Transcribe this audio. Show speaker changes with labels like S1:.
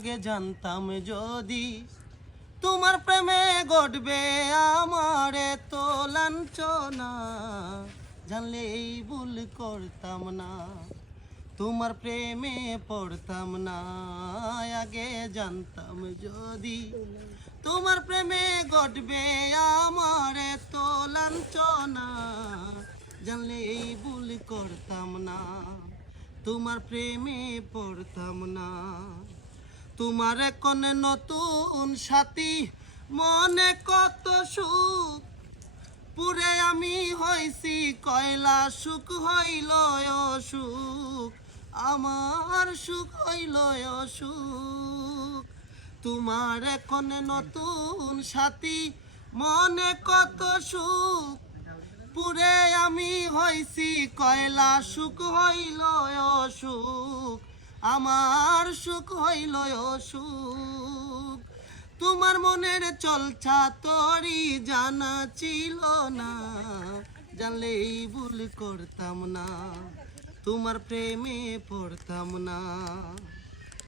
S1: আগে জানতাম যদি তোমার প্রেমে ঘটবে আমার তো লাঞ্ছনা জানলে এই ভুল করতাম না তোমার প্রেমে পড়তাম না আগে জানতাম যদি তোমার প্রেমে ঘটবে আমার তো লাঞ্ছনা জানলে এই ভুল করতাম না তোমার প্রেমে পড়তাম না তোমার এখন নতুন সাথী? মনে কত সুখ। পুরে আমি হইছি, কয়লা সুখ হইল অসুখ আমার সুখ হইল অসুখ তোমার এখন নতুন সাথী? মনে কত সুখ। পুরে আমি হইছি, কয়লা সুখ হইল অসুখ আমার সুখ হইল অসুখ তোমার মনের চলছা তরি জানা ছিল না। জানলেই ভুল করতাম না, তোমার প্রেমে পড়তাম না।